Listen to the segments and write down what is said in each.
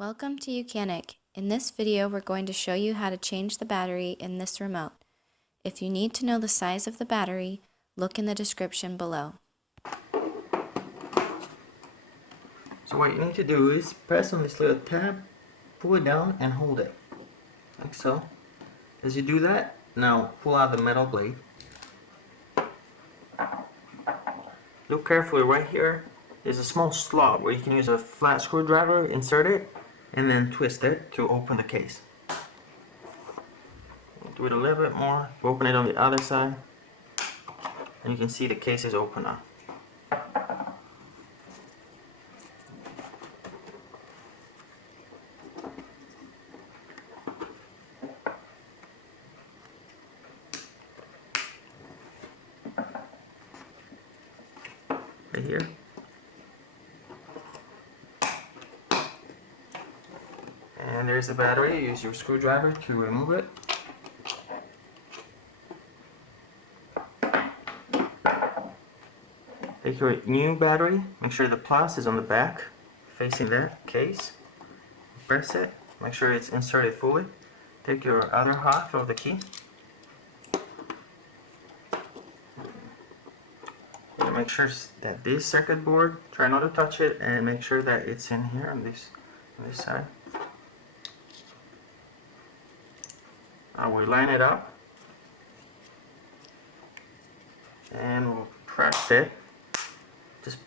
Welcome to YOUCANIC. In this video, we're going to show you how to change the battery in this remote. If you need to know the size of the battery, look in the description below. So what you need to do is press on this little tab, pull it down and hold it, like so. As you do that, now pull out the metal blade. Look carefully right here. There's a small slot where you can use a flat screwdriver, insert it, and then twist it to open the case. Do it a little bit more, open it on the other side, and you can see the case is open now. Right here. And there's the battery. Use your screwdriver to remove it. Take your new battery, make sure the plus is on the back, facing that case. Press it, make sure it's inserted fully. Take your other half of the key. And make sure that this circuit board, try not to touch it, and make sure that it's in here on this side. We'll line it up. And we'll press it. Just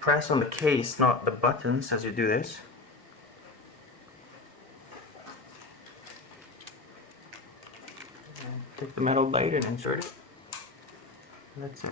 press on the case, not the buttons, as you do this. And take the metal blade and insert it. That's it.